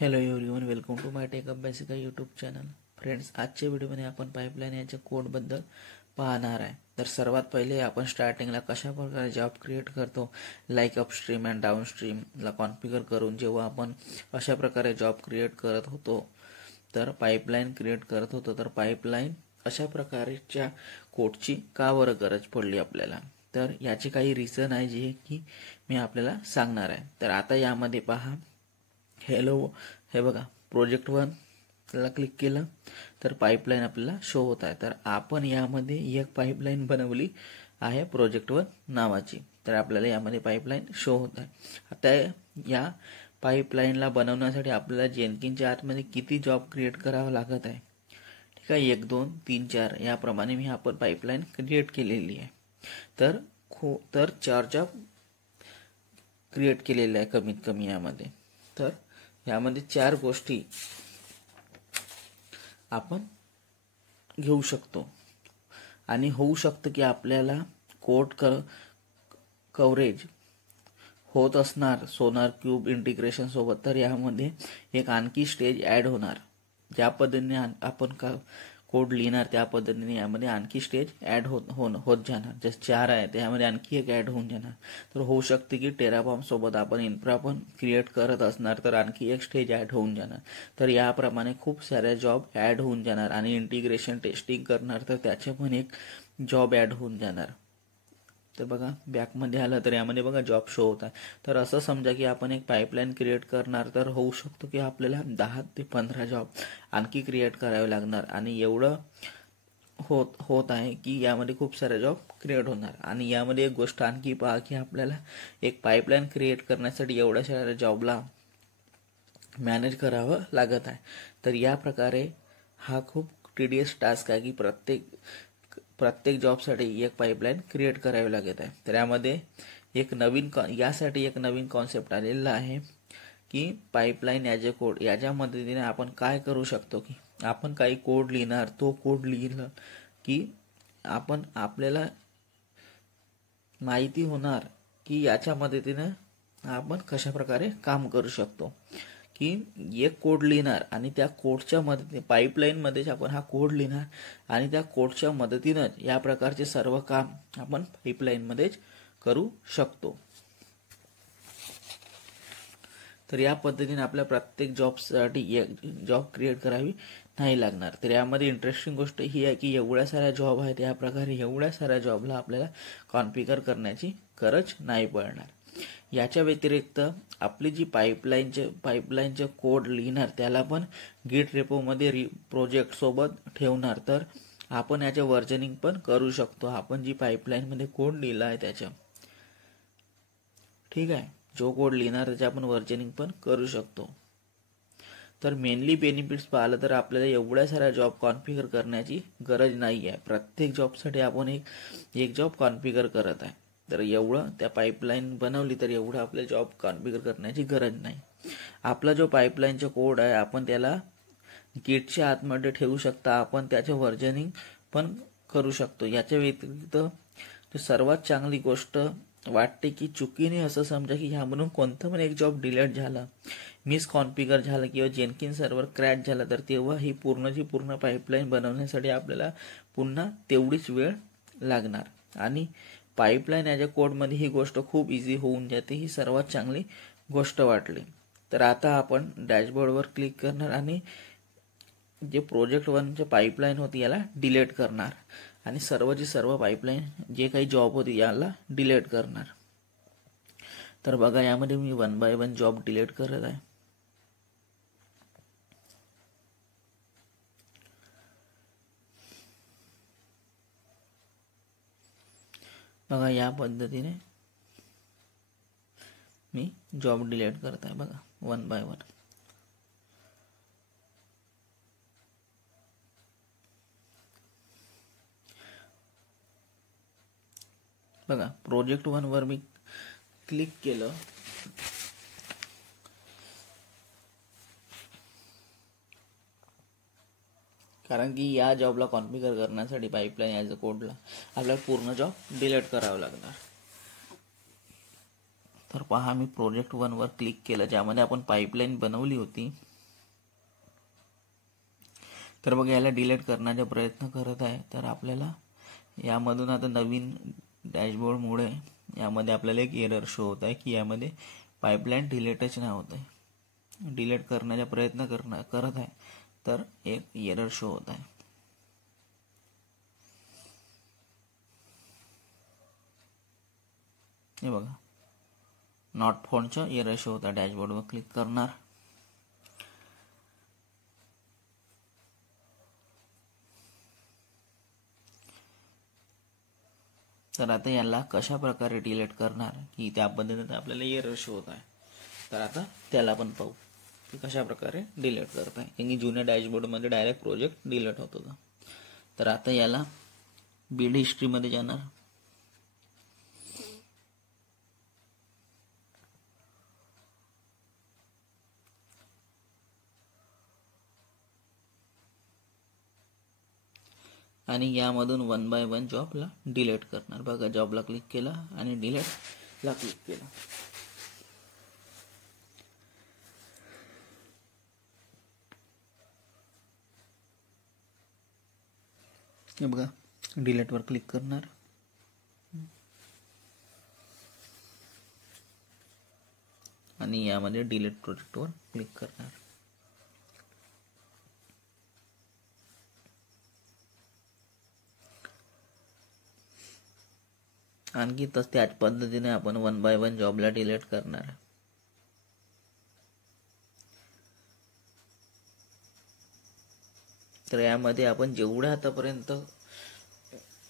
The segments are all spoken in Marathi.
Hello everyone, welcome to my tech Abhyasika YouTube channel. Friends, आजच्या व्हिडिओमध्ये आपण पाईपलाईन याच्या कोडबद्दल पाहणार आहे. तर सर्वात पहिले आपण स्टार्टिंगला कशा प्रकारे जॉब क्रिएट करतो, लाईक अपस्ट्रीम अँड डाऊनस्ट्रीमला कॉन्फिगर करून जेव्हा आपण अशा प्रकारे जॉब क्रिएट करत होतो, तर पाईपलाईन क्रिएट करत होतो, तर पाईपलाईन अशा प्रकारच्या कोडची का बरं गरज पडली आपल्याला, तर याचे काही रिझन आहे जे की मी आपल्याला सांगणार आहे. तर आता यामध्ये पहा, हॅलो, हे बघा, प्रोजेक्ट 1 ला क्लिक केलं तर पाईपलाईन आपल्याला शो होत आहे. तर आपण यामध्ये एक पाईपलाईन बनवली आहे प्रोजेक्ट 1 नावाची. तर आपल्याला यामध्ये पाईपलाईन शो होत आहे. आता या पाईपलाईनला बनवण्यासाठी आपल्याला जेनकिनच्या आतमध्ये किती जॉब क्रिएट करावा लागत आहे. ठीक आहे, 1 2 3 4 याप्रमाणे मी आपण पाईपलाईन क्रिएट केलेली आहे. तर 4 जॉब क्रिएट केलेले आहे कमीत कमी यामध्ये. तर यामध्ये 4 गोष्टी आपण घेऊ शकतो आणि होऊ शकतं की आपल्याला कोड कव्हरेज होत असणार सोनार क्यूब इंटिग्रेशन सोबत. तर यामध्ये एक आणखी स्टेज ऍड होणार. ज्या पद्धतीने आपण कोड लिहिणार त्या पद्धतीने यामध्ये आणखी स्टेज ऍड होत जाणार. जसे 4 आहे त्यामध्ये आणखी एक ऍड होऊन जाणार. तर होऊ शकते की टेराफॉर्म सोबत आपण इन्फ्रा पण क्रिएट करत असणार, तर आणखी एक स्टेज ऍड होऊन जाणार. तर याप्रमाणे खूप साऱ्या जॉब ऍड होऊन जाणार आणि इंटिग्रेशन टेस्टिंग करणार तर त्याचे पण एक जॉब ऍड होऊन जाणार. तर बघा, बॅकमध्ये आलं तर यामध्ये बघा जॉब शो होत आहे. तर असं समजा की आपण एक पाईपलाईन क्रिएट करणार, तर होऊ शकतो की आपल्याला 10 ते 15 जॉब आणखी क्रिएट करावे लागणार. आणि एवढं होत आहे की यामध्ये खूप सारे जॉब क्रिएट होणार. आणि यामध्ये एक गोष्ट आणखी पहा की आपल्याला एक पाईपलाईन क्रिएट करण्यासाठी एवढ्या साऱ्या जॉबला मॅनेज करावं लागत आहे. तर या प्रकारे हा खूप टीडीएस टास्क आहे की प्रत्येक जॉबसाठी एक पाईपलाईन क्रिएट करावी लागत आहे. तर यामध्ये यासाठी एक नवीन कॉन्सेप्ट आलेला आहे की पाईपलाईन ॲज अ कोड. याच्या मदतीने आपण काय करू शकतो की आपण काही कोड लिहिणार, तो कोड लिहिलं की आपल्याला माहिती होणार की याच्या मदतीने आपण कशा प्रकारे काम करू शकतो. की एक कोड लिहिणार आणि त्या कोडच्या मदतीने पाईपलाईन मध्येच आपण हा कोड लिहिणार आणि त्या कोडच्या मदतीनं या प्रकारचे सर्व काम आपण पाईपलाईन मध्येच करू शकतो. तर या पद्धतीने आपल्या प्रत्येक जॉबसाठी एक जॉब क्रिएट करावी नाही लागणार. तर यामध्ये इंटरेस्टिंग गोष्ट ही आहे की एवढ्या साऱ्या जॉब आहेत, या प्रकारे एवढ्या साऱ्या जॉबला आपल्याला कॉन्फिगर करण्याची गरज नाही पडणार. याच्या व्यतिरिक्त आपली जी पाईपलाईनचे कोड लिहिणार त्याला पण गिट रेपोमध्ये प्रोजेक्ट सोबत ठेवणार. तर आपण याचे वर्जनिंग पण करू शकतो. आपण जी पाईपलाईनमध्ये कोड लिहिला आहे त्याच्या, ठीक आहे, जो कोड लिहिणार त्याचे आपण वर्जनिंग पण करू शकतो. तर मेनली बेनिफिट्स पाहिलं तर आपल्याला एवढ्या साऱ्या जॉब कॉन्फिगर करण्याची गरज नाही आहे. प्रत्येक जॉबसाठी आपण एक जॉब कॉन्फिगर करत आहे. तर एवढं त्या पाईपलाईन बनवली तर एवढं आपल्या जॉब कॉन्फिगर करण्याची गरज नाही. आपला जो पाईपलाईनचा कोड आहे आपण त्याला गिटच्या आतमध्ये ठेवू शकता. आपण त्याचे वर्जनिंग पण करू शकतो. याच्या व्यतिरिक्त सर्वात चांगली गोष्ट वाटते की चुकीने असं समजा की ह्यामधून कोणतं पण एक जॉब डिलीट झालं, मिसकॉन्फिगर झालं किंवा जेनकिन सर्व्हर क्रॅश झाला, तर तेव्हा ही पूर्ण पाईपलाईन बनवण्यासाठी आपल्याला पुन्हा तेवढीच वेळ लागणार. आणि पाईपलाईन याच्या कोडमध्ये ही गोष्ट खूप इझी होऊन जाते. ही सर्वात चांगली गोष्ट वाटली. तर आता आपण डॅशबोर्डवर क्लिक करणार आणि जे प्रोजेक्ट 1चे पाईपलाईन होती याला डिलीट करणार आणि सर्व पाईपलाईन जे काही जॉब होती याला डिलीट करणार. तर बघा, यामध्ये मी 1 बाय 1 जॉब डिलीट करत आहे. बघा, या पद्धतीने मी जॉब डिलीट करत आहे. बघा, 1 बाय 1. बघा, प्रोजेक्ट 1 वर मी क्लिक केलं कारण की या जॉबला कॉन्फिगर करण्यासाठी पाईपलाईन ॲज अ कोडला आपल्याला पूर्ण जॉब डिलीट करावं लागणार. तर पहा, मी प्रोजेक्ट 1 वर क्लिक केलं ज्यामध्ये आपण पाईपलाईन बनवली होती. तर बघा याला डिलीट करण्याचा प्रयत्न करत आहे. तर आपल्याला यामधून आता नवीन डॅशबोर्डमुळे यामध्ये आपल्याला एक एरर शो होत आहे की यामध्ये पाईपलाईन डिलीटच नाही होत आहे. डिलीट करण्याचा प्रयत्न करत आहे तर एक एरर शो होत आहे. हे बघा नॉट फाउंडचा एरर शो होता. डॅशबोर्डवर क्लिक करणार. तर आता याला कशा प्रकारे डिलीट करणार की त्या पद्धतीने आपल्याला एरर शो होत आहे. तर आता त्याला पण पाहू की कशा प्रकारे डिलीट करत आहे. कारण की जुन्या डॅशबोर्डमध्ये डायरेक्ट प्रोजेक्ट डिलीट होत होता. तर आता याला बिल्ड हिस्ट्रीमध्ये जाणार. आणि यामधून 1 बाय 1 जॉबला डिलीट करणार. बघा जॉबला क्लिक केला आणि डिलीटला क्लिक केला. हे बघा डिलीटवर क्लिक करणार. आणि यामध्ये डिलीट प्रोजेक्टवर क्लिक करणार. आणखी त्याच पद्धतीने आपण 1 बाय 1 जॉबला डिलीट करणार. तर यामध्ये आपण जेवढे आतापर्यंत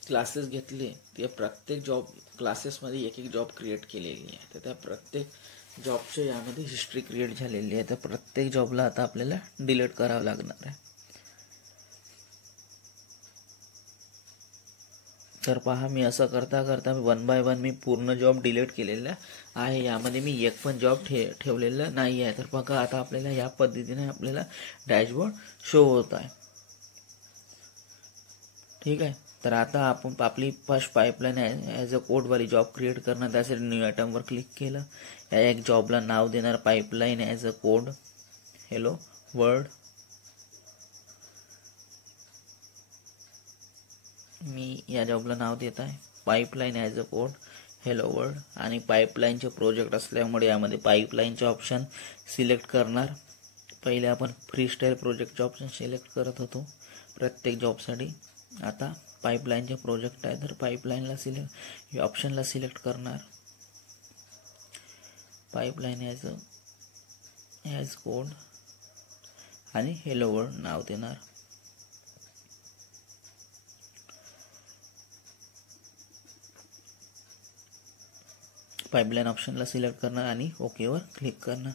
क्लासेस घेतले ते प्रत्येक जॉब क्लासेसमध्ये एक एक जॉब क्रिएट केलेली आहे. तर त्या प्रत्येक जॉबच्या यामध्ये हिस्ट्री क्रिएट झालेली आहे. तर प्रत्येक जॉबला आता आपल्याला डिलीट करावं लागणार आहे. तर पहा मी असं करता 1 बाय 1 मी पूर्ण जॉब डिलीट केलेला आहे. यामध्ये मी एक पण जॉब ठेवलेला नाही आहे. तर बघा आता आपल्याला या पद्धतीने आपल्याला डॅशबोर्ड शो होत आहे. ठीक आहे. तर आता आपण आपली फर्स्ट पाईपलाईन ॲज अ कोडवाली जॉब क्रिएट करणार. त्यासाठी न्यू आयटमवर क्लिक केलं. या एक जॉबला नाव देणार pipeline as a code hello world. मी या जॉबला नाव देत आहे pipeline as a code hello world. आणि पाईपलाईनचे प्रोजेक्ट असल्यामुळे यामध्ये पाईपलाईनचे ऑप्शन सिलेक्ट करणार. पहिले आपण फ्रीस्टाईल प्रोजेक्टचे ऑप्शन सिलेक्ट करत होतो प्रत्येक जॉबसाठी. आता पाईपलाईनचे प्रोजेक्ट आहे तर पाईपलाईनला ऑप्शनला सिलेक्ट करणार. पाईपलाईन ॲज कोड आणि हेलो वर्ल्ड नाव देणार. पाईपलाईन ऑप्शनला सिलेक्ट करणार आणि ओकेवर क्लिक करणार.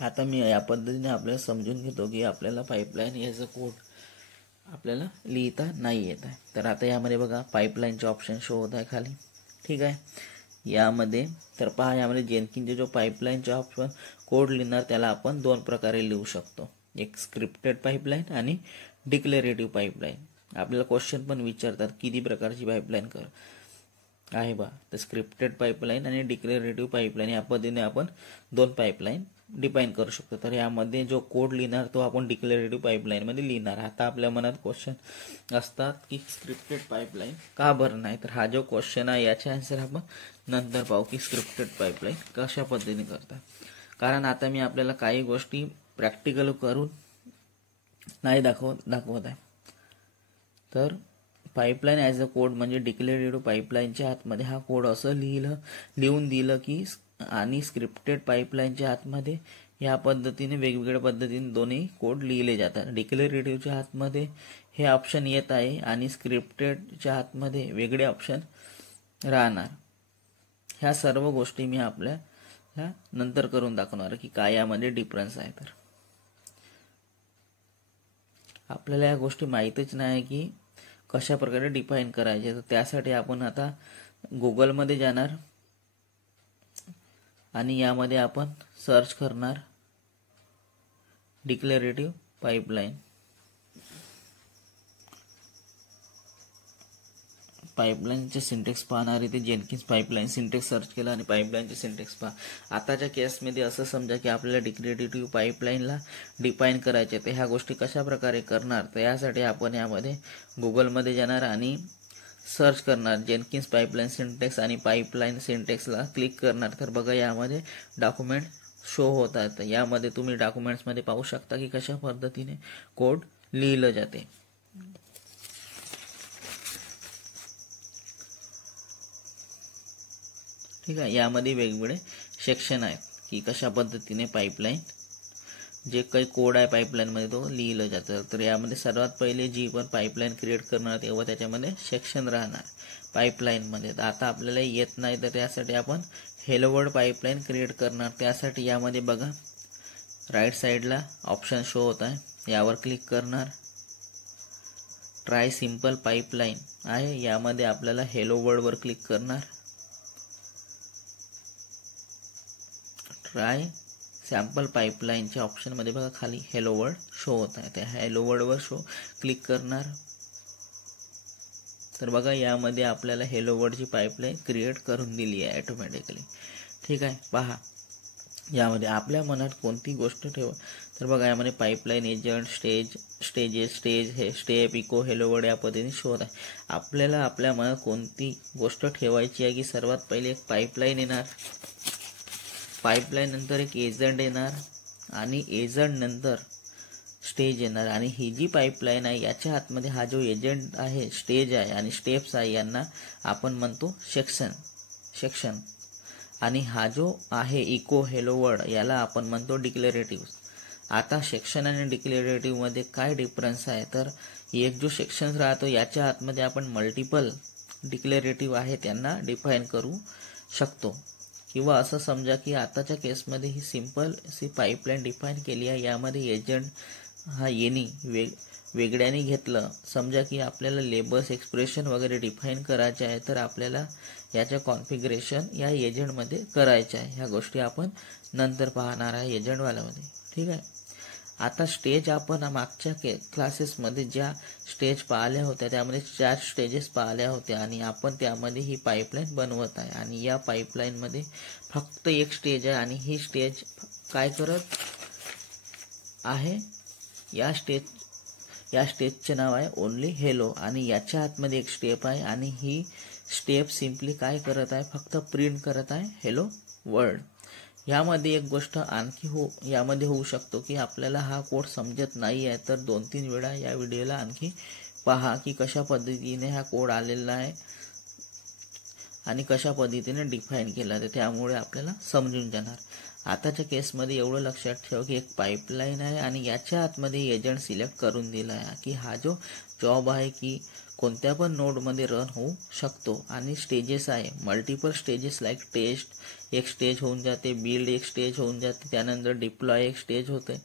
आता मी या पद्धतीने आपल्याला समजून घेतो की आपल्याला पाईपलाईन ॲज अ कोड आपल्याला लिहिता नाही येत आहे. तर आता यामध्ये बघा पाईपलाईनचे ऑप्शन शो होत आहे खाली. ठीक आहे. यामध्ये तर पहा यामध्ये जेनकिनचे जो पाईपलाईनचे ऑप्शन कोड लिहिणार त्याला आपण 2 प्रकारे लिहू शकतो. एक स्क्रिप्टेड पाईपलाईन आणि डिक्लेरेटिव्ह पाईपलाईन. आपल्याला क्वेश्चन पण विचारतात किती प्रकारची पाईपलाईन आहे बा. तर स्क्रिप्टेड पाईपलाईन आणि डिक्लेरेटिव्ह पाईपलाईन या पद्धतीने आपण 2 पाईपलाईन डिफाईन करू शकतो. तर यामध्ये जो कोड लिहिणार तो आपण डिक्लेरेटिव्ह पाईपलाईनमध्ये लिहिणार. आता आपल्या मनात क्वेश्चन असतात की स्क्रिप्टेड पाईपलाईन का बरं नाही. तर हा जो क्वेश्चन आहे याचे आन्सर आपण नंतर पाहू की स्क्रिप्टेड पाईपलाईन कशा पद्धतीने करतात. कारण आता मी आपल्याला काही गोष्टी प्रॅक्टिकल करून नाही दाखवत आहे. तर पाईपलाईन ॲज अ कोड म्हणजे डिक्लेरेटिव्ह पाईपलाईनच्या आतमध्ये हा कोड असं लिहून दिलं की आणि स्क्रिप्टेड पाईपलाईनच्या आतमध्ये या पद्धतीने वेगवेगळ्या पद्धतीने दोन्ही कोड लिहिले जातात. डिक्लेरेटिव्हच्या आतमध्ये हे ऑप्शन येत आहे आणि स्क्रिप्टेडच्या आतमध्ये वेगळे ऑप्शन राहणार. ह्या सर्व गोष्टी मी आपल्या नंतर करून दाखवणार की काय यामध्ये डिफरन्स आहे. तर आपल्याला या गोष्टी माहीतच नाही की कशा प्रकारे डिफाईन करायचे. तर त्यासाठी आपण आता गुगलमध्ये जाणार आणि यामध्ये आपण सर्च करणार डिक्लेरेटिव्ह पाईपलाईनचे सिंटेक्स पाहणार. इथे जेनकिन्स पाईपलाईन सिंटेक्स सर्च केला आणि पाईपलाईनचे सिंटेक्स पहा. आताच्या केसमध्ये असं समजा की आपल्याला डिक्रिएटिव्ह पाईपलाईनला डिफाईन करायचे, तर ह्या गोष्टी कशा प्रकारे करणार, तर यासाठी आपण यामध्ये गुगलमध्ये जाणार आणि सर्च करणार जेनकिन्स पाईपलाईन सिंटेक्स आणि पाईपलाईन सिंटेक्सला क्लिक करणार. तर बघा यामध्ये डॉक्युमेंट शो होतात. यामध्ये तुम्ही डॉक्युमेंट्समध्ये पाहू शकता की कशा पद्धतीने कोड लिहिलं जाते. ठीक आहे, यामध्ये वेगवेगळे सेक्शन आहेत की कशा पद्धतीने पाईपलाईन जे काही कोड आहे पाईपलाईनमध्ये तो लिहिलं जातं. तर यामध्ये सर्वात पहिले जी पण पाईपलाईन क्रिएट करणार तेव्हा त्याच्यामध्ये सेक्शन राहणार पाईपलाईनमध्ये. तर आता आपल्याला येत नाही, तर त्यासाठी आपण हेलो वर्ल्ड पाईपलाईन क्रिएट करणार. त्यासाठी यामध्ये बघा राईट साईडला ऑप्शन शो होत आहे, यावर क्लिक करणार. ट्राय सिंपल पाईपलाईन आहे, यामध्ये आपल्याला हेलो वर्ल्डवर क्लिक करणार. ट्राय सॅम्पल पाईपलाईनच्या ऑप्शनमध्ये बघा खाली हेलो वर्ल्ड शो होत आहे, त्या हेलो वर्ल्डवर क्लिक करणार. तर बघा यामध्ये आपल्याला हेलो वर्ल्डची पाईपलाईन क्रिएट करून दिली आहे ऑटोमॅटिकली. ठीक आहे, पहा यामध्ये आपल्या मनात कोणती गोष्ट ठेवा. तर बघा यामध्ये पाईपलाईन एजंट, स्टेज हे स्टेप, इको, हेलो वर्ल्ड या पद्धतीने शो होत आहे. आपल्याला आपल्या मनात कोणती गोष्ट ठेवायची आहे की सर्वात पहिले एक पाईपलाईन येणार, पाईपलाईन नंतर एक एजंट येणार आणि एजंट नंतर स्टेज येणार. आणि ही जी पाईपलाईन आहे याच्या आतमध्ये हा जो एजंट आहे, स्टेज आहे आणि स्टेप्स आहे यांना आपण म्हणतो सेक्शन. आणि हा जो आहे इको, हेलो वर्ल्ड याला आपण म्हणतो डिक्लेरेटिव्ह. आता सेक्शन आणि डिक्लेरेटिव्ह मध्ये काय डिफरन्स आहे, तर एक जो सेक्शन राहतो याच्या आतमध्ये आपण मल्टिपल डिक्लेरेटिव्ह आहे त्यांना डिफाईन करू शकतो. किंवा असं समजा की आताच्या केसमध्ये ही सिंपल अशी पाईपलाईन डिफाईन केली आहे, यामध्ये एजंट हा येणी वेगळ्याने घेतलं. समजा की आपल्याला लेबल्स, एक्सप्रेशन वगैरे डिफाईन करायचे आहे, तर आपल्याला याचं कॉन्फिगरेशन या एजंटमध्ये करायचं आहे. ह्या गोष्टी आपण नंतर पाहणार आहे एजंटवाल्यामध्ये. ठीक आहे, आता स्टेज आपण मागच्या क्लासेसमध्ये ज्या स्टेज पाहिल्या होत्या त्यामध्ये 4 स्टेजेस पाहिल्या होत्या आणि आपण त्यामध्ये ही पाईपलाईन बनवत आहे. आणि या पाईपलाईनमध्ये फक्त एक स्टेज आहे आणि ही स्टेज काय करत आहे, या स्टेजचे नाव आहे ओनली हेलो. आणि याच्या आतमध्ये एक स्टेप आहे आणि ही स्टेप सिम्पली काय करत आहे, फक्त प्रिंट करत आहे हेलो वर्ल्ड. यामध्ये एक गोष्ट आणखी यामध्ये होऊ शकतो की आपल्याला हा कोड समजत नाही आहे, तर 2-3 वेळा या व्हिडिओला आणखी पहा की कशा पद्धतीने हा कोड आलेला आहे आणि कशा पद्धतीने डिफाईन केला, तर त्यामुळे आपल्याला समजून जाणार. आताच्या केसमध्ये एवढं लक्षात ठेवा की एक पाईपलाईन आहे आणि याच्या आतमध्ये एजंट सिलेक्ट करून दिला आहे की हा जो जॉब आहे की कोणत्या पण नोडमध्ये रन होऊ शकतो. आणि स्टेजेस आहे, मल्टिपल स्टेजेस लाईक टेस्ट एक स्टेज होऊन जाते, बिल्ड एक स्टेज होऊन जाते, त्यानंतर डिप्लॉय एक स्टेज होते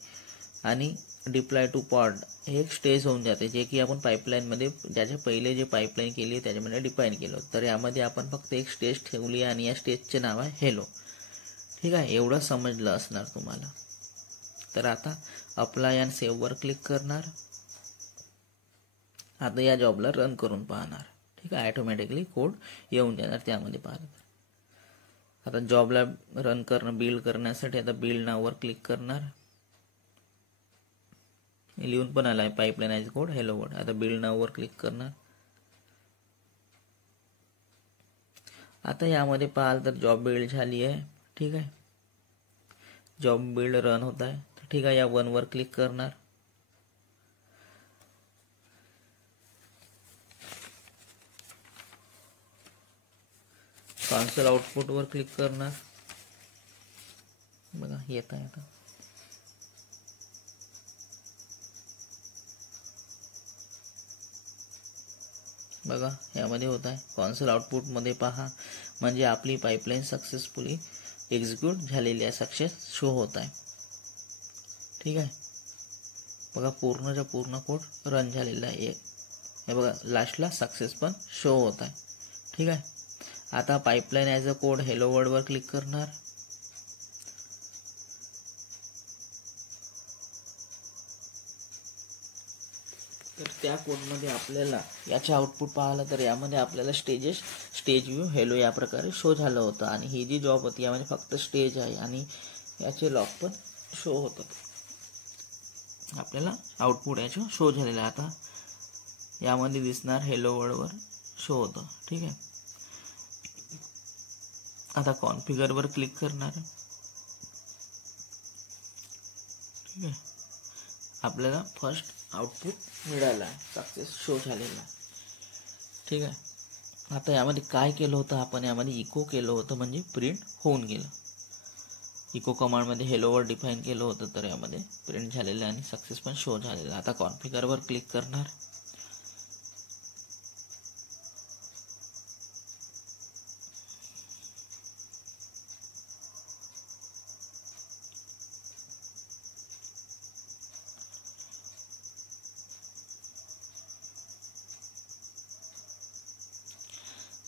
आणि डिप्लॉय टू पॉड एक स्टेज होऊन जाते, जे की आपण पाईपलाईनमध्ये ज्याच्या पहिले जे पाईपलाईन केली त्याच्यामध्ये डिफाईन केलं. तर यामध्ये आपण फक्त एक स्टेज ठेवली आणि या स्टेजचे नाव आहे हेलो. ठीक आहे, एवढं समजलं असणार तुम्हाला. तर आता अप्लाय अँड सेव्हवर क्लिक करणार. आता या जॉबला रन करून पाहणार. ठीक आहे, ऑटोमॅटिकली कोड येऊन जाणार त्यामध्ये पाहणार. आता जॉबला रन करणं, बिल्ड करण्यासाठी आता बिल्ड नाववर क्लिक करणार. लिहून पण आलाय pipeline as code hello world. आता बिल्ड नाववर क्लिक करणार. आता यामध्ये पाहाल तर जॉब बिल्ड झाली आहे. ठीक आहे, जॉब बिल्ड रन होत आहे. ठीक आहे, या 1 वर क्लिक करणार. कॉन्सोल आउटपुटवर क्लिक करणार. बघा येत आहे आता. बघा यामध्ये होत आहे कॉन्सोल आउटपुटमध्ये पहा, म्हणजे आपली पाईपलाईन सक्सेसफुली एक्झिक्यूट झालेली आहे, सक्सेस शो होत आहे. ठीक आहे, बघा पूर्णच्या पूर्ण कोड रन झालेला आहे. हे बघा लास्टला सक्सेस पण शो होत आहे. ठीक आहे, आता pipeline as a code hello वर्ल्डवर क्लिक करणार. तर त्या कोडमध्ये आपल्याला याचे आउटपुट पाहिलं तर यामध्ये आपल्याला स्टेज व्ह्यू हेलो या प्रकारे शो झालं होतं आणि ही जी जॉब होती यामध्ये फक्त स्टेज आहे आणि याचे लॉक पण शो होतात. आपल्याला आउटपुट याचं शो झालेलं आहे. आता यामध्ये दिसणार हेलो वर्डवर शो होतं. ठीक आहे. आता कॉन्फिगरवर क्लिक करणार. ठीक आहे. आपल्याला फर्स्ट आउटपुट मिळाला आहे, सक्सेस शो झालेला आहे. ठीक आहे. आता यामध्ये काय केलं होतं आपण, यामध्ये इको केलं होतं म्हणजे प्रिंट होऊन गेलं. इको कमांडमध्ये हेलोवर डिफाईन केलं होतं तर यामध्ये प्रिंट झालेलं आणि सक्सेस पण शो झालेला. आता कॉन्फिगरवर क्लिक करणार.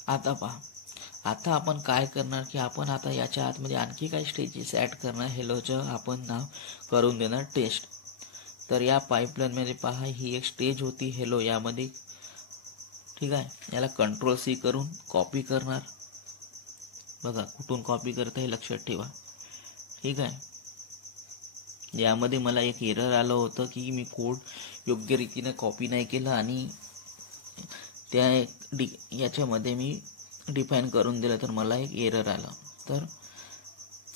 आता पहा, आता आपण काय करणार की आपण आता याच्या आतमध्ये आणखी काही स्टेजेस ॲड करणार. हेलोचं आपण नाव करून देणार टेस्ट. तर या पाईपलाईनमध्ये पहा, ही एक स्टेज होती हेलो यामध्ये. ठीक आहे. याला Ctrl+C करून कॉपी करणार. बघा कुठून कॉपी करता हे लक्षात ठेवा. ठीक आहे. यामध्ये मला एक एरर आलं होतं की मी कोड योग्य रीतीने कॉपी नाही केलं आणि त्या याच्यामध्ये मी डिफाईन करून दिलं तर मला एक एरर आला. तर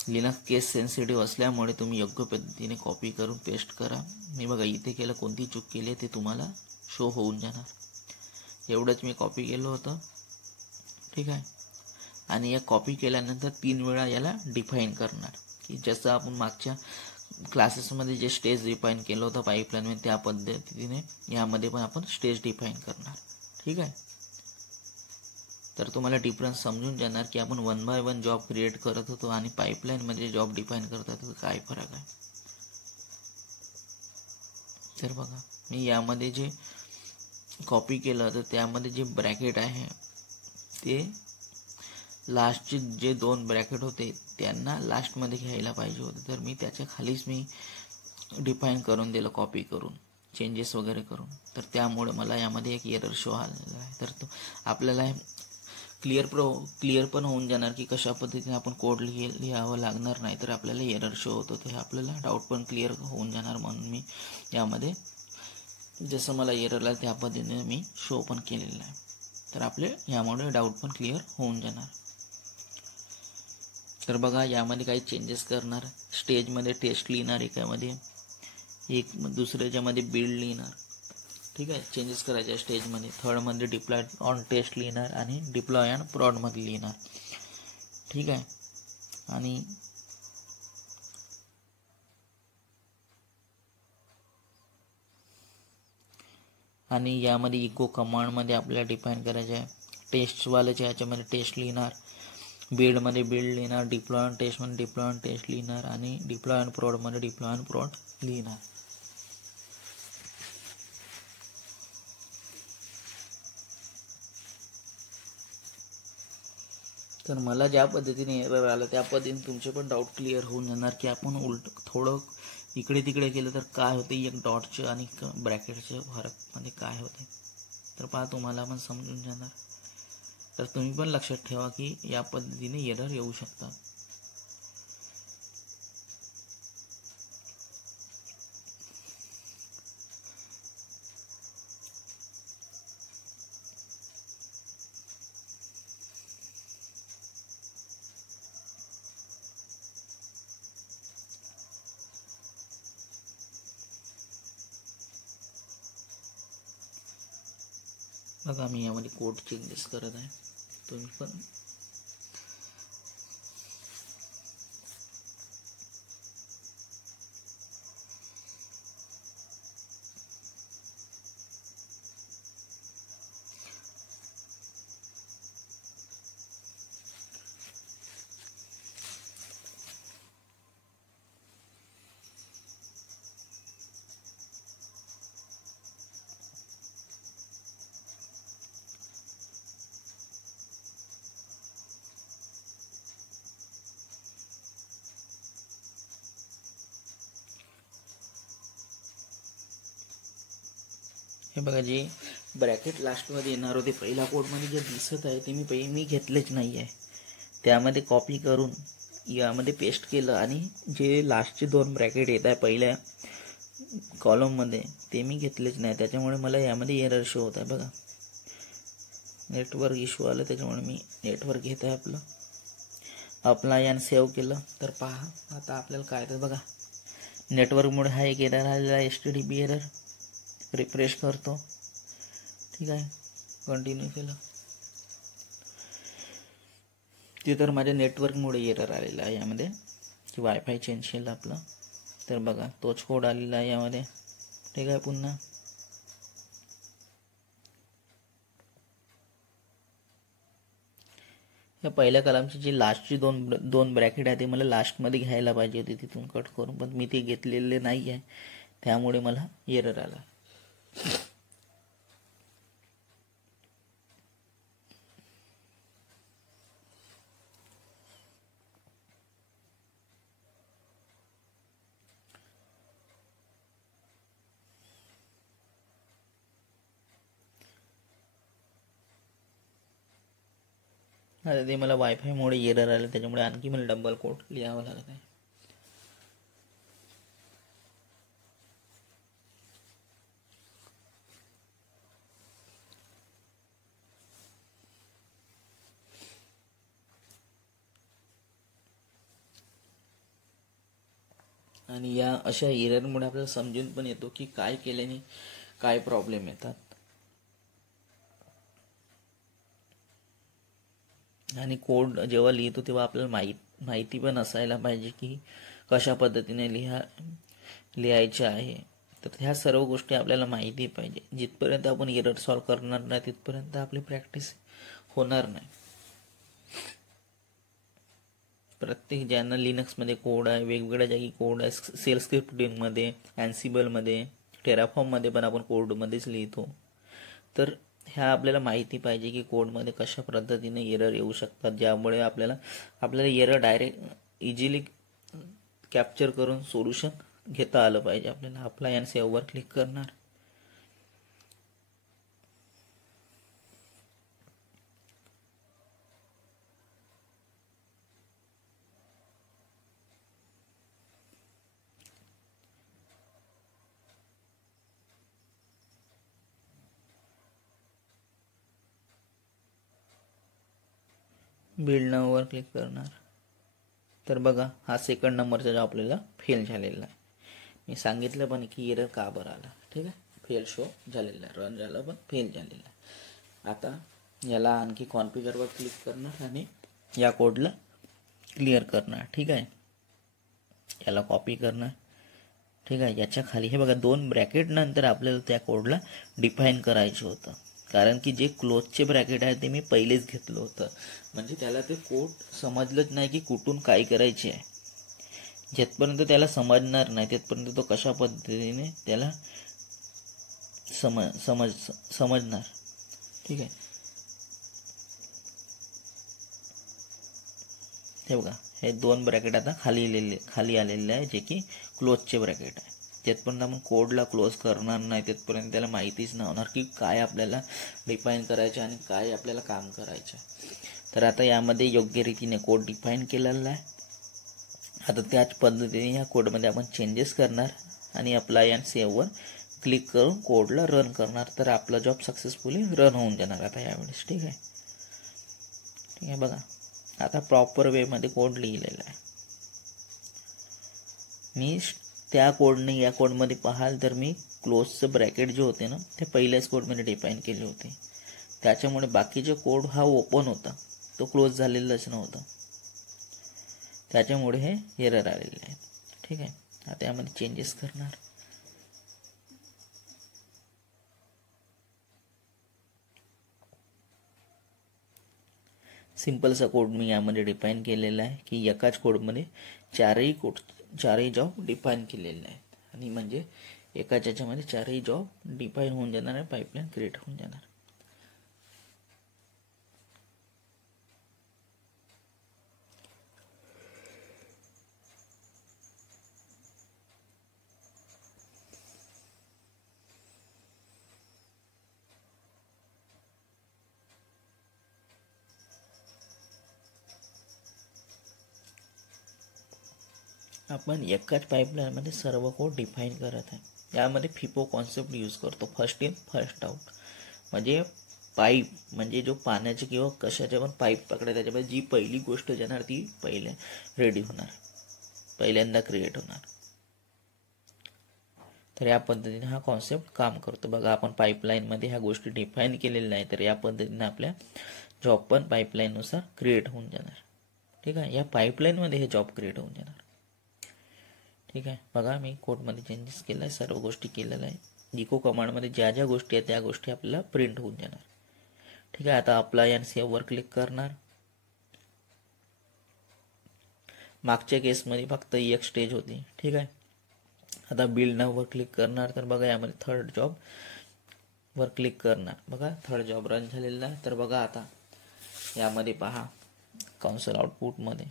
लिनक्स केस सेन्सिटिव्ह असल्यामुळे तुम्ही योग्य पद्धतीने कॉपी करून पेस्ट करा. मी बघा इथे केलं, कोणती चूक केली ते तुम्हाला शो होऊन जाणार. एवढंच मी कॉपी केलं होतं. ठीक आहे. आणि या कॉपी केल्यानंतर 3 वेळा याला डिफाईन करणार की जसं आपण मागच्या क्लासेसमध्ये जे स्टेज डिफाईन केलं होतं पाईपलाईनमध्ये त्या पद्धतीने यामध्ये पण आपण स्टेज डिफाईन करणार. ठीक आहे. तर तुम्हाला डिफरन्स समजून जाणार की आपण 1 बाय 1 जॉब क्रिएट करत होतो आणि पाईपलाईनमध्ये जॉब डिफाईन करत होतो काय फरक आहे. तर बघा मी यामध्ये जे कॉपी केलं तर त्यामध्ये जे ब्रॅकेट आहे ते लास्टचे जे 2 ब्रॅकेट होते त्यांना लास्टमध्ये घ्यायला पाहिजे होते. तर मी त्याच्या खालीच मी डिफाईन करून दिलं कॉपी करून, चेंजेस वगैरे करून. तर त्यामुळे मला यामध्ये एक एरर शो आलेला आहे. तर तो आपल्याला क्लिअर पण होऊन जाणार की कशा पद्धतीने आपण कोड लिहावं लागणार नाही तर आपल्याला एरर शो होतो. तर आपल्याला डाऊट पण क्लिअर होऊन जाणार म्हणून मी यामध्ये जसं मला एरर आलं त्या पद्धतीने मी शो पण केलेलं आहे. तर आपले यामुळे डाऊट पण क्लिअर होऊन जाणार. तर बघा यामध्ये काही चेंजेस करणार. स्टेजमध्ये टेस्ट लिहिणार, एकामध्ये एक दुसऱ्याच्यामध्ये बिल्ड लिहिणार. ठीक आहे. चेंजेस करायचे स्टेजमध्ये. थर्डमध्ये डिप्लॉय ऑन टेस्ट लिहिणार आणि डिप्लॉय ऑन प्रॉडमध्ये लिहिणार. ठीक आहे. आणि यामध्ये इको कमांडमध्ये आपल्याला डिफाईन करायचे आहे. टेस्टवाल्याच्या ह्याच्यामध्ये टेस्ट लिहिणार, बिल्डमध्ये बिल्ड लिहिणार, डिप्लॉय ऑन टेस्टमध्ये डिप्लॉय ऑन टेस्ट लिहिणार आणि डिप्लॉय ऑन प्रॉडमध्ये डिप्लॉय ऑन प्रॉड लिहिणार. तर मला ज्या पद्धतीने एरर आलं त्या पद्धतीने तुमचे पण डाऊट क्लिअर होऊन जाणार की आपण थोडं इकडे तिकडे केलं तर काय होते, एक डॉटचं आणि ब्रॅकेटचं फरकमध्ये काय होते. तर पहा तुम्हाला पण समजून जाणार. तर तुम्ही पण लक्षात ठेवा की या पद्धतीने एरर येऊ शकतात. बघा मी यामध्ये कोड चेंजेस करत आहे. तुम्ही पण हे बघा, जे ब्रॅकेट लास्टमध्ये येणार होते पहिल्या कोडमध्ये जे दिसत आहे ते मी घेतलेच नाही आहे. त्यामध्ये कॉपी करून यामध्ये पेस्ट केलं आणि जे लास्टचे 2 ब्रॅकेट येत आहे पहिल्या कॉलममध्ये ते मी घेतलेच नाही. त्याच्यामुळे मला यामध्ये एरर शो होत आहे. बघा, नेटवर्क इश्यू आलं, त्याच्यामुळे मी नेटवर्क घेत आहे आपला यान सेव्ह केलं. तर पहा आता आपल्याला काय तर बघा, नेटवर्कमुळे हा एक एरर आलेला आहे, HTTP एरर. रिफ्रेश करतो, ठीक आहे, कंटिन्यू केलं ते तर माझ्या नेटवर्कमुळे एरर आलेला आहे यामध्ये, की वायफाय चेंज केलं आपलं. तर बघा तोच कोड आलेला आहे यामध्ये, ठीक आहे. पुन्हा या पहिल्या कॉलमची जी लास्टची दोन ब्रॅकेट आहे ते मला लास्टमध्ये घ्यायला पाहिजे होती तिथून कट करून, पण मी ते घेतलेले नाही आहे, त्यामुळे मला एरर आला. आता ते मला वायफायमुळे एरर आलं, त्याच्यामुळे आणखी मला डबल कोड लिहावं लागत आहे. आणि या अशा एररमुळे आपल्याला समजून पण येतो की काय केल्याने काय प्रॉब्लेम येतात. आणि कोड जेव्हा लिहितो तेव्हा आपल्याला माहिती पण असायला पाहिजे की कशा पद्धतीने लिहायचे आहे. तर ह्या सर्व गोष्टी आपल्याला माहिती पाहिजे. जिथपर्यंत आपण एरर सॉल्व्ह करणार नाही तिथपर्यंत आपली प्रॅक्टिस होणार नाही. प्रत्येक ज्यांना लिनक्समध्ये कोड आहे, वेगवेगळ्या जागी कोड आहे, सेल स्क्रिप्टिंगमध्ये, अँसिबलमध्ये, टेराफॉर्ममध्ये पण आपण कोडमध्येच लिहितो. तर ह्या आपल्याला माहिती पाहिजे की कोडमध्ये कशा पद्धतीने एरर येऊ शकतात, ज्यामुळे आपल्याला एरर डायरेक्ट इझिली कॅप्चर करून सोल्युशन घेता आलं पाहिजे. आपल्याला अप्लाय अँड सेव्हवर क्लिक करणार. बिल्ड नाववर क्लिक करणार. तर बघा हा सेकंड नंबरचा जॉब आपल्याला फेल झालेला आहे. मी सांगितलं पण की एरर का बरं आला, ठीक आहे. फेल शो झालेला आहे, रन झालं पण फेल झालेला आहे. आता याला आणखी कॉन्फिगरवर क्लिक करणार आणि या कोडला क्लिअर करणार, ठीक आहे. याला कॉपी करणार, ठीक आहे. याच्या खाली हे बघा 2 ब्रॅकेट नंतर आपल्याला त्या कोडला डिफाईन करायचं होतं, कारण की जे क्लोजचे ब्रॅकेट आहे ते मी पहिलेच घेतलं होतं. म्हणजे त्याला ते कोड समजलंच नाही की कुठून काय करायचे आहे. जिथपर्यंत त्याला समजणार नाही तिथपर्यंत तो कशा पद्धतीने त्याला समजणार, ठीक आहे. हे बघा हे 2 ब्रॅकेट आता खाली आलेले आहे, जे की क्लोजचे ब्रॅकेट आहे. जिथपर्यंत आपण कोडला क्लोज करणार नाही तिथपर्यंत त्याला माहितीच नाही होणार की काय आपल्याला डिफाईन करायचे आणि काय आपल्याला काम करायचं. तर आता यामध्ये योग्य रीतीने कोड डिफाईन केलेला आहे. आता त्याच पद्धतीने या कोडमध्ये आपण चेंजेस करणार आणि अप्लाय अँड सेव्हवर क्लिक करून कोडला रन करणार. तर आपला जॉब सक्सेसफुली रन होऊन जाणार आता यावेळेस, ठीक आहे. ठीक आहे, बघा आता प्रॉपर वेमध्ये कोड लिहिलेला आहे. मी त्या कोडने या कोडमध्ये पाहाल तर मी क्लोजचं ब्रॅकेट जे होते ना ते पहिल्याच कोडमध्ये डिफाईन केले होते. त्याच्यामुळे बाकीचे कोड हा ओपन होता, तो क्लोज झालेलाच नव्हता. त्याच्यामुळे हे एरर आलेले आहे, ठीक आहे. आता यामध्ये चेंजेस करणार. सिंपलसा कोड मी यामध्ये डिफाईन केलेला आहे की एकाच कोडमध्ये चारही जॉब डिफाईन केलेले आहेत. आणि म्हणजे एकाच याच्यामध्ये 4ही जॉब डिफाईन होऊन जाणार आहे, पाईपलाईन क्रिएट होऊन जाणार. आपण एकाच पाईपलाईनमध्ये सर्व कोड डिफाईन करत आहे. यामध्ये फिफो कॉन्सेप्ट यूज करतो, फर्स्ट इन फर्स्ट आउट. म्हणजे पाईप म्हणजे जो पाण्याचे किंवा कशाचे पण पाईप पकडा, त्याच्यामध्ये जी पहिली गोष्ट येणार ती पहिले रेडी होणार, पहिल्यांदा क्रिएट होणार. तर या पद्धतीने हा कॉन्सेप्ट काम करतो. बघा, आपण पाईपलाईनमध्ये ह्या गोष्टी डिफाईन केलेल्या नाही, तर या पद्धतीने आपल्या जॉब पण पाईपलाईननुसार क्रिएट होऊन जाणार. ठीक आहे, या पाईपलाईनमध्ये हे जॉब क्रिएट होऊन जाणार. ठीक आहे, बघा मी कोडमध्ये चेंजेस केला आहे, सर्व गोष्टी केलेल्या आहे. इको कमांडमध्ये ज्या ज्या गोष्टी आहेत त्या गोष्टी आपल्याला प्रिंट होऊन जाणार. ठीक आहे, आता अप्लाय अँड सेव्हवर क्लिक करणार. मागच्या केसमध्ये फक्त एक स्टेज होती. ठीक आहे, आता बिल्ड नाववर क्लिक करणार. तर बघा यामध्ये थर्ड जॉब वर क्लिक करणार. बघा थर्ड जॉब रन झालेला आहे. तर बघा आता यामध्ये पहा कन्सोल आउटपुटमध्ये,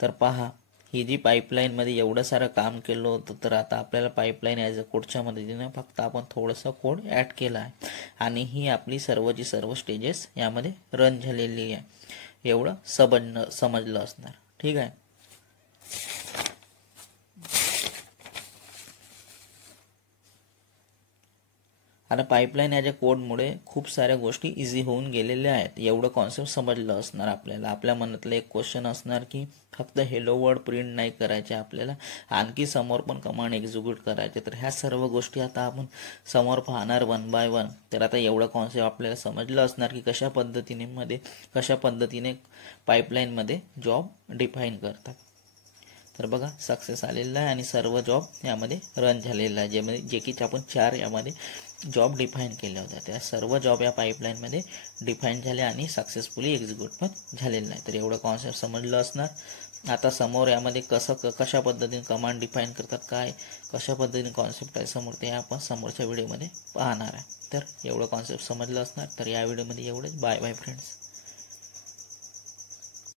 तर पहा ही जी पाईपलाईनमध्ये एवढं सारं काम केलं होतं, तर आता आपल्याला पाईपलाईन ॲज अ कोडच्या मदतीने फक्त आपण थोडंसं कोड ॲड केला आहे आणि ही आपली सर्व स्टेजेस यामध्ये रन झालेली आहे. एवढं समजलं असणार. ठीक आहे, आता पाईपलाईन याच्या कोडमुळे खूप साऱ्या गोष्टी इझी होऊन गेलेल्या आहेत. एवढं कॉन्सेप्ट समजलं असणार आपल्याला. आपल्या मनातलं एक क्वेश्चन असणार की फक्त हेलो वर्ड प्रिंट नाही करायचे, आपल्याला आणखी समोर पण कमांड एक्झिक्यूट करायचे. तर ह्या सर्व गोष्टी आता आपण समोर पाहणार वन बाय वन. तर आता एवढं कॉन्सेप्ट आपल्याला समजलं असणार की कशा पद्धतीने पाईपलाईनमध्ये जॉब डिफाईन करतात. तर बघा सक्सेस आलेला आहे आणि सर्व जॉब यामध्ये रन झालेला आहे, जे की आपण 4 यामध्ये जॉब डिफाईन केल्या होत्या. त्या सर्व जॉब या पाईपलाईनमध्ये डिफाईन झाल्या आणि सक्सेसफुली एक्झिक्यूट पण झालेलं आहे. तर एवढं कॉन्सेप्ट समजलं असणार. आता समोर यामध्ये कशा पद्धतीने कमांड डिफाईन करतात, कशा पद्धतीने कॉन्सेप्ट आहे समोर, ते आपण समोरच्या व्हिडिओमध्ये पाहणार आहे. तर एवढं कॉन्सेप्ट समजलं असणार. तर या व्हिडिओमध्ये एवढंच. Bye bye friends.